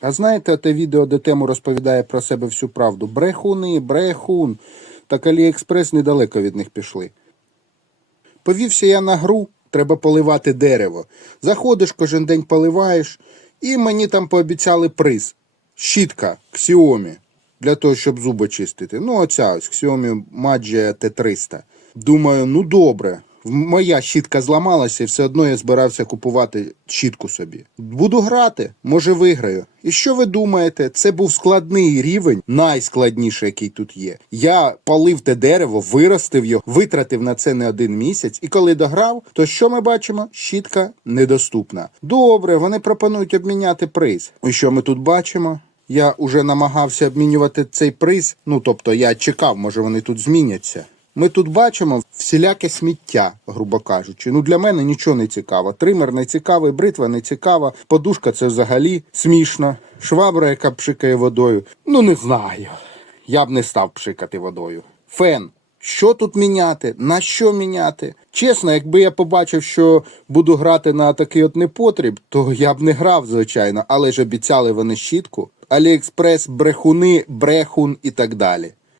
А знаєте, те відео, де тему розповідає про себе всю правду. Брехуни, брехун. Так Аліекспрес недалеко від них пішли. Повівся я на гру, треба поливати дерево. Заходиш, кожен день поливаєш, і мені там пообіцяли приз. Щітка Xiaomi для того, щоб зуби чистити. Ну, оця ось Xiaomi Maggia T300. Думаю, ну добре. Моя щітка зламалася, і все одно я збирався купувати щітку собі. Буду грати, може виграю. І що ви думаєте? Це був складний рівень, найскладніший, який тут є. Я палив те дерево, виростив його, витратив на це не один місяць. І коли дограв, то що ми бачимо? Щітка недоступна. Добре, вони пропонують обміняти приз. І що ми тут бачимо? Я уже намагався обмінювати цей приз. Ну тобто я чекав, може вони тут зміняться. Ми тут бачимо всіляке сміття, грубо кажучи. Ну для мене нічого не цікаво. Тример не цікавий, бритва не цікава, подушка це взагалі смішно. Швабра, яка пшикає водою. Ну не знаю. Я б не став пшикати водою. Фен. Що тут міняти? На що міняти? Чесно, якби я побачив, що буду грати на такий от непотріб, то я б не грав, звичайно, але ж обіцяли вони щітку. Аліекспрес, брехуни, брехун і так далі.